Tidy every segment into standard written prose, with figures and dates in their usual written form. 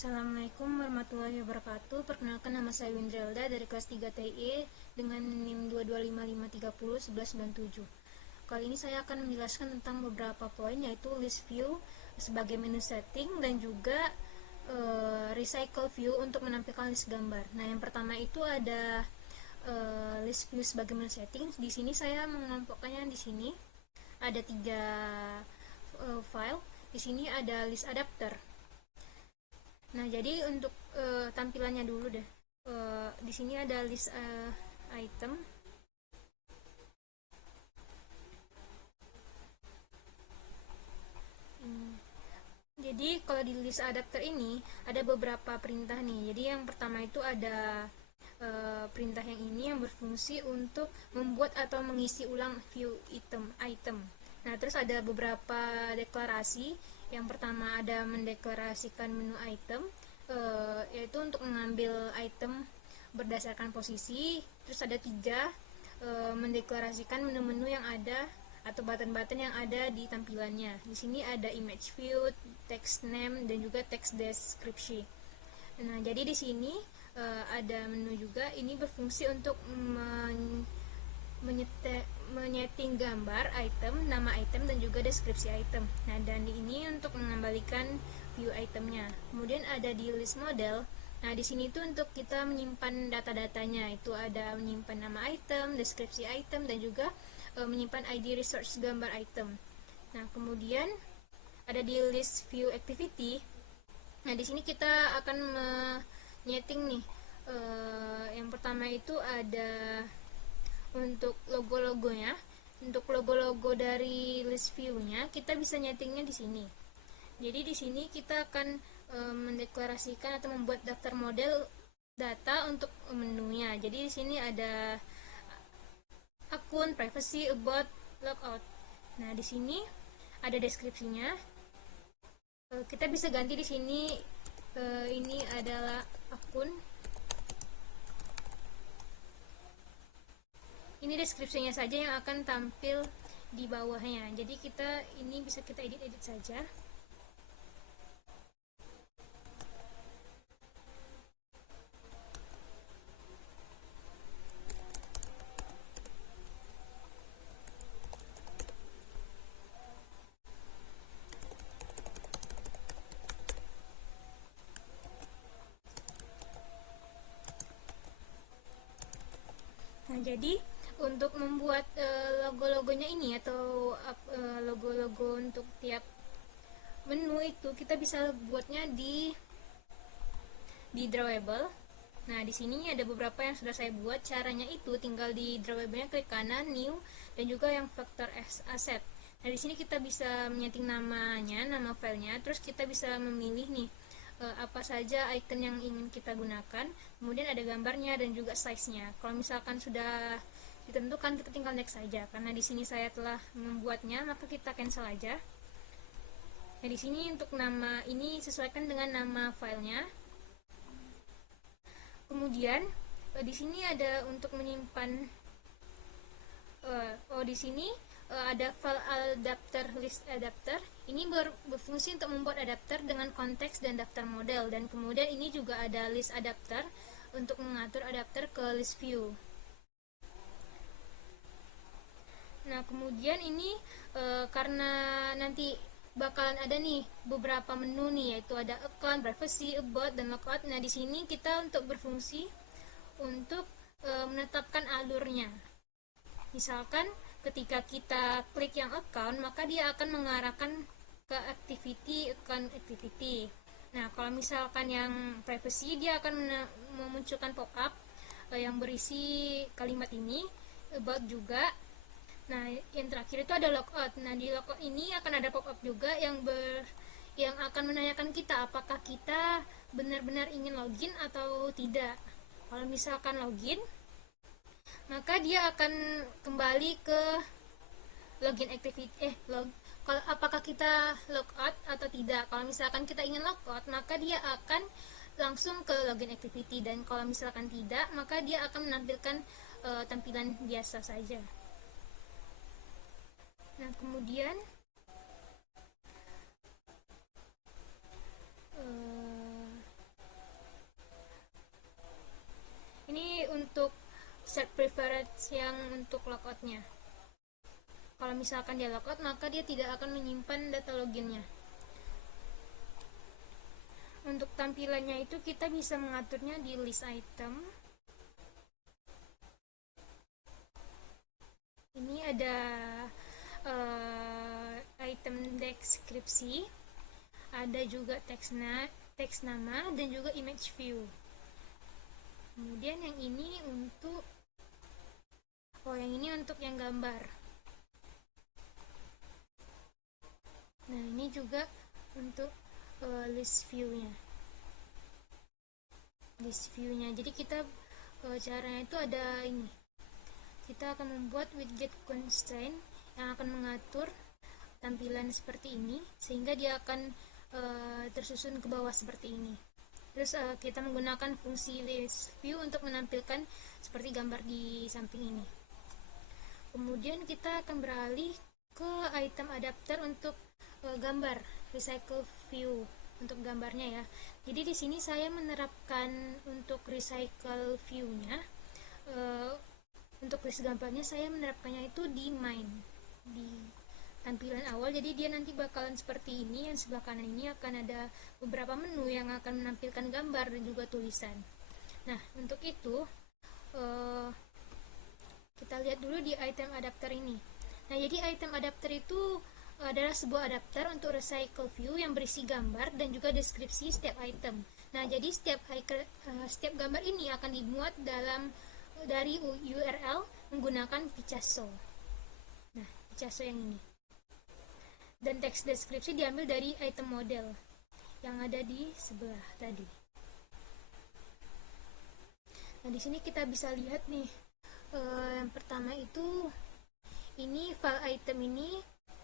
Assalamualaikum warahmatullahi wabarakatuh. Perkenalkan, nama saya Windralda dari kelas 3 TIE dengan NIM 22553101197. Kali ini saya akan menjelaskan tentang beberapa poin, yaitu list view sebagai menu setting dan juga recycle view untuk menampilkan list gambar. Nah, yang pertama itu ada list view sebagai menu setting. Di sini saya mengelompokkannya di sini ada 3 file. Di sini ada list adapter. Nah, jadi untuk tampilannya dulu deh. Di sini ada list item. Jadi kalau di list adapter ini ada beberapa perintah nih. Jadi yang pertama itu ada perintah yang ini yang berfungsi untuk membuat atau mengisi ulang view item. Nah, terus ada beberapa deklarasi. Yang pertama ada mendeklarasikan menu item, yaitu untuk mengambil item berdasarkan posisi. Terus ada 3, mendeklarasikan menu-menu yang ada atau button-button yang ada di tampilannya. Di sini ada image view, text name, dan juga text description. Nah, jadi di sini ada menu juga. Ini berfungsi untuk menyeting gambar item, nama item, dan juga deskripsi item. Nah, dan ini untuk mengembalikan view itemnya. Kemudian ada di list model. Nah, di sini tuh untuk kita menyimpan data-datanya. Itu ada menyimpan nama item, deskripsi item, dan juga menyimpan ID resource gambar item. Nah, kemudian ada di list view activity. Nah, di sini kita akan menyeting nih. Yang pertama itu ada untuk logo-logonya. Untuk logo-logo dari list view-nya kita bisa nyetingnya di sini. Jadi di sini kita akan mendeklarasikan atau membuat daftar model data untuk menunya. Jadi di sini ada akun, privacy, about, logout. Nah, di sini ada deskripsinya. Kita bisa ganti di sini. Ini adalah akun. Ini deskripsinya saja yang akan tampil di bawahnya. Jadi ini bisa kita edit saja. Nah, jadi untuk membuat logo-logonya ini atau logo-logo untuk tiap menu itu kita bisa buatnya di drawable. Nah, di sini ada beberapa yang sudah saya buat. Caranya itu tinggal di drawable-nya klik kanan, new, dan juga yang vector asset. Nah, di sini kita bisa menyeting namanya, nama filenya, terus kita bisa memilih nih apa saja icon yang ingin kita gunakan. Kemudian ada gambarnya dan juga size-nya. Kalau misalkan sudah ditentukan, kita tinggal next saja. Karena di sini saya telah membuatnya, maka kita cancel aja. Nah, di sini untuk nama ini sesuaikan dengan nama filenya. Kemudian di sini ada untuk menyimpan di sini ada file adapter, list adapter. Ini berfungsi untuk membuat adapter dengan konteks dan daftar model, dan kemudian ini juga ada list adapter untuk mengatur adapter ke list view. Nah, kemudian ini karena nanti bakalan ada nih beberapa menu nih, yaitu ada account, privacy, about, dan logout. Nah, di sini kita untuk berfungsi untuk menetapkan alurnya. Misalkan ketika kita klik yang account, maka dia akan mengarahkan ke account activity. Nah, kalau misalkan yang privacy, dia akan memunculkan pop-up yang berisi kalimat ini, about juga. Nah, yang terakhir itu ada logout. Nah, di logout ini akan ada pop-up juga yang akan menanyakan kita apakah kita benar-benar ingin login atau tidak. Kalau misalkan login, maka dia akan kembali ke login activity. Apakah kita logout atau tidak. Kalau misalkan kita ingin logout, maka dia akan langsung ke login activity, dan kalau misalkan tidak, maka dia akan menampilkan tampilan biasa saja. Nah, kemudian stretch yang untuk logoutnya. Kalau misalkan dia logout, maka dia tidak akan menyimpan data loginnya. Untuk tampilannya itu kita bisa mengaturnya di list item. Ini ada item deskripsi, ada juga teks nama, dan juga image view. Kemudian yang ini untuk yang gambar. Nah, ini juga untuk list view-nya. Jadi kita caranya itu ada ini. Kita akan membuat widget constraint yang akan mengatur tampilan seperti ini, sehingga dia akan tersusun ke bawah seperti ini. Terus kita menggunakan fungsi list view untuk menampilkan seperti gambar di samping ini. Kemudian kita akan beralih ke item adapter untuk gambar, recycle view untuk gambarnya ya. Jadi di sini saya menerapkan untuk recycle view-nya, untuk list gambarnya saya menerapkannya itu di main, di tampilan awal. Jadi dia nanti bakalan seperti ini. Yang sebelah kanan ini akan ada beberapa menu yang akan menampilkan gambar dan juga tulisan. Nah, untuk itu kita lihat dulu di item adapter ini. Nah, jadi item adapter itu adalah sebuah adapter untuk recycle view yang berisi gambar dan juga deskripsi setiap item. Nah, jadi setiap gambar ini akan dimuat dari URL menggunakan Picasso. Nah, Picasso yang ini. Dan teks deskripsi diambil dari item model yang ada di sebelah tadi. Nah, di sini kita bisa lihat nih, yang pertama itu ini file item ini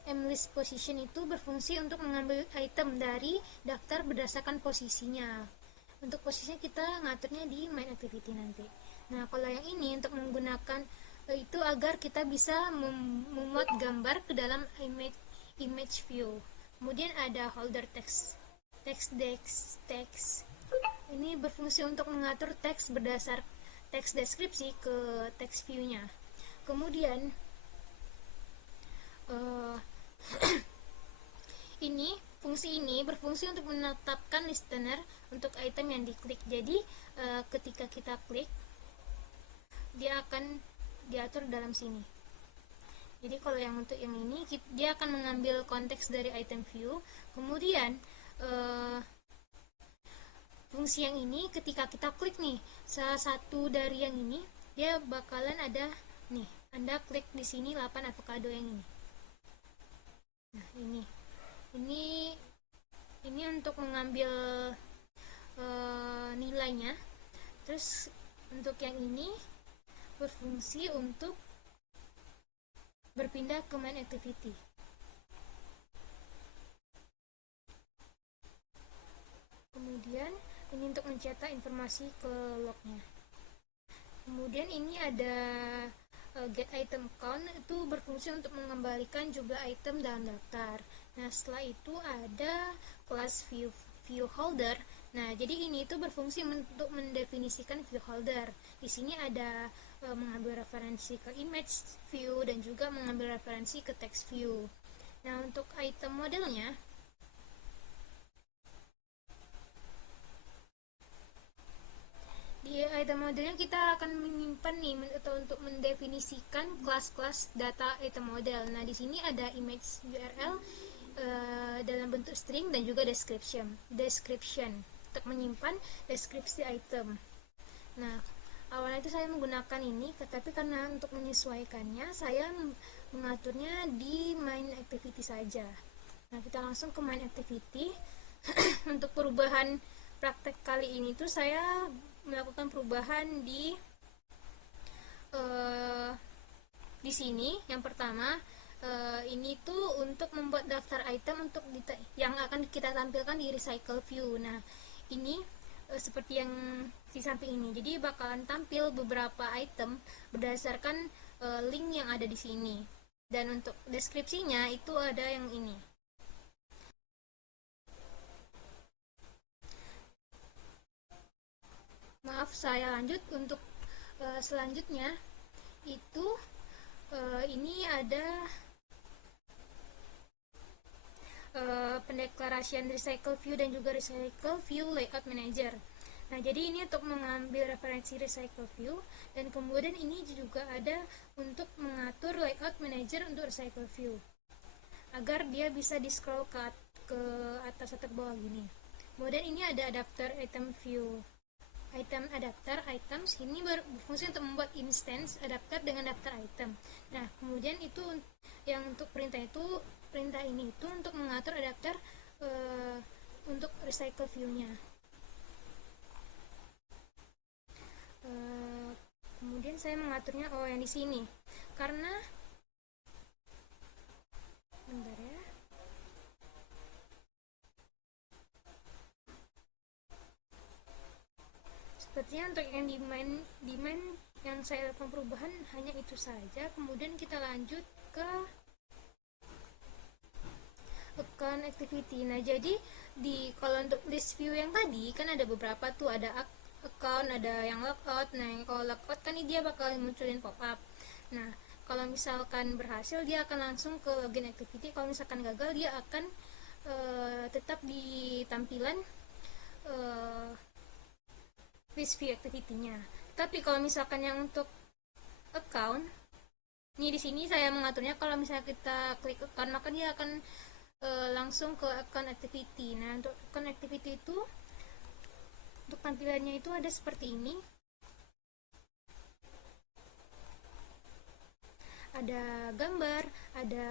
mlist position itu berfungsi untuk mengambil item dari daftar berdasarkan posisinya. Untuk posisinya kita ngaturnya di main activity nanti. Nah, kalau yang ini untuk menggunakan itu agar kita bisa memuat gambar ke dalam image view. Kemudian ada holder text ini berfungsi untuk mengatur teks berdasar teks deskripsi ke teks view-nya. Kemudian fungsi ini berfungsi untuk menetapkan listener untuk item yang diklik. Jadi ketika kita klik, dia akan diatur dalam sini. Jadi kalau yang untuk yang ini, dia akan mengambil konteks dari item view. Kemudian fungsi yang ini ketika kita klik nih, salah satu dari yang ini, dia bakalan ada nih, Anda klik di sini 8 avocado yang ini. Nah, ini untuk mengambil nilainya. Terus untuk yang ini berfungsi untuk berpindah ke main activity. Kemudian ini untuk mencetak informasi ke lognya. Kemudian ini ada get item count, itu berfungsi untuk mengembalikan jumlah item dalam daftar. Nah, setelah itu ada class view holder. Nah, jadi ini itu berfungsi untuk mendefinisikan view holder. Di sini ada mengambil referensi ke image view dan juga mengambil referensi ke text view. Nah, untuk item modelnya, di item modelnya kita akan menyimpan nih atau untuk mendefinisikan kelas-kelas data item model. Nah, di sini ada image URL dalam bentuk string dan juga description untuk menyimpan deskripsi item. Nah, awalnya itu saya menggunakan ini, tapi karena untuk menyesuaikannya saya mengaturnya di main activity saja. Nah, kita langsung ke main activity. Untuk perubahan praktek kali ini tuh saya melakukan perubahan di sini. Yang pertama, ini tuh untuk membuat daftar item untuk yang akan kita tampilkan di recycle view. Nah, ini seperti yang di samping ini. Jadi bakalan tampil beberapa item berdasarkan link yang ada di sini. Dan untuk deskripsinya itu ada yang ini. Maaf, saya lanjut untuk selanjutnya. itu ini ada pendeklarasian recycle view dan juga recycle view layout manager. Nah, jadi ini untuk mengambil referensi recycle view, dan kemudian ini juga ada untuk mengatur layout manager untuk recycle view agar dia bisa di scroll ke atas atau ke bawah gini. Kemudian ini ada adapter item view, item adapter items ini berfungsi untuk membuat instance adapter dengan daftar item. Nah, kemudian itu yang untuk perintah ini itu untuk mengatur adapter untuk recycle view-nya. Kemudian saya mengaturnya yang di sini karena bentar ya. Sepertinya untuk yang demand yang saya lakukan perubahan hanya itu saja. Kemudian kita lanjut ke account activity. Nah, jadi kalau untuk list view yang tadi kan ada beberapa tuh, ada account, ada yang logout. Nah, kalau logout kan dia bakal munculin pop-up. Nah, kalau misalkan berhasil dia akan langsung ke login activity. Kalau misalkan gagal dia akan tetap di tampilan list view activity-nya. Tapi kalau misalkan yang untuk account, ini di sini saya mengaturnya kalau misalnya kita klik account maka dia akan langsung ke account activity. Nah, untuk account activity itu untuk tampilannya itu ada seperti ini. Ada gambar,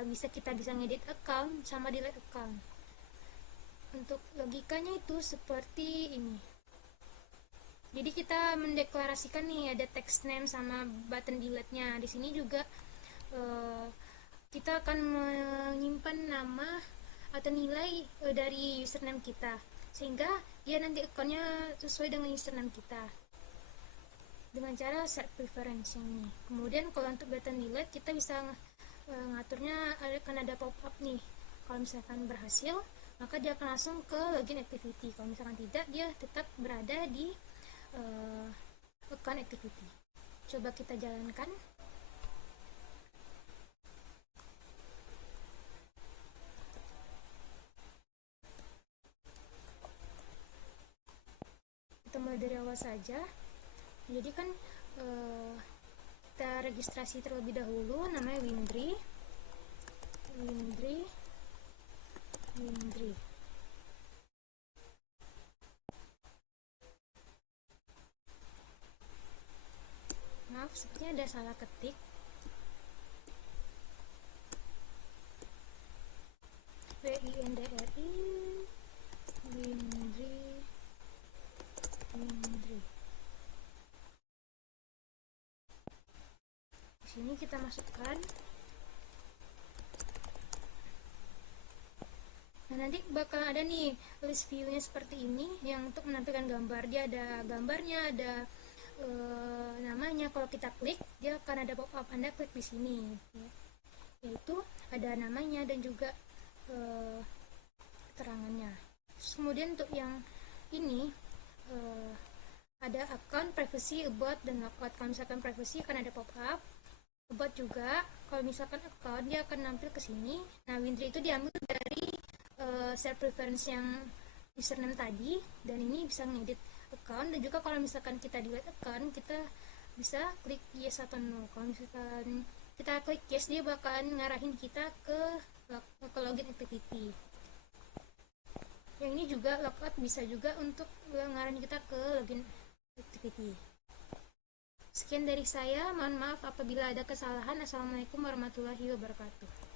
bisa kita ngedit account sama delete account. Untuk logikanya itu seperti ini. Jadi kita mendeklarasikan nih ada text name sama button delete-nya. Di sini juga kita akan menyimpan nama atau nilai dari username kita, sehingga dia nanti akunnya sesuai dengan username kita dengan cara set preference ini. Kemudian kalau untuk button delete kita bisa ngaturnya akan ada pop-up nih. Kalau misalkan berhasil maka dia akan langsung ke login activity. Kalau misalkan tidak, dia tetap berada di account activity. Coba kita jalankan. Kita mulai dari awal saja. Jadi kan kita registrasi terlebih dahulu, namanya Windri. Maaf, sepertinya ada salah ketik. WINDRI Windri. Di sini kita masukkan. Nah, nanti bakal ada nih list view-nya seperti ini yang untuk menampilkan gambar. Dia ada gambarnya, ada namanya. Kalau kita klik, dia akan ada pop-up. Anda klik di sini, yaitu ada namanya dan juga keterangannya. Kemudian untuk yang ini ada account, privacy, about, dan logout. Kalau misalkan privacy akan ada pop-up. About juga, kalau misalkan account dia akan nampil ke sini. Nah, Windri itu diambil dari set preference yang username tadi, dan ini bisa ngedit account. Dan juga kalau misalkan kita delete account, kita bisa klik yes atau no. Kalau misalkan kita klik yes, dia bakalan ngarahin kita ke login activity. Yang ini juga logout bisa juga untuk ngarahin kita ke login activity. Sekian dari saya, mohon maaf apabila ada kesalahan. Assalamualaikum warahmatullahi wabarakatuh.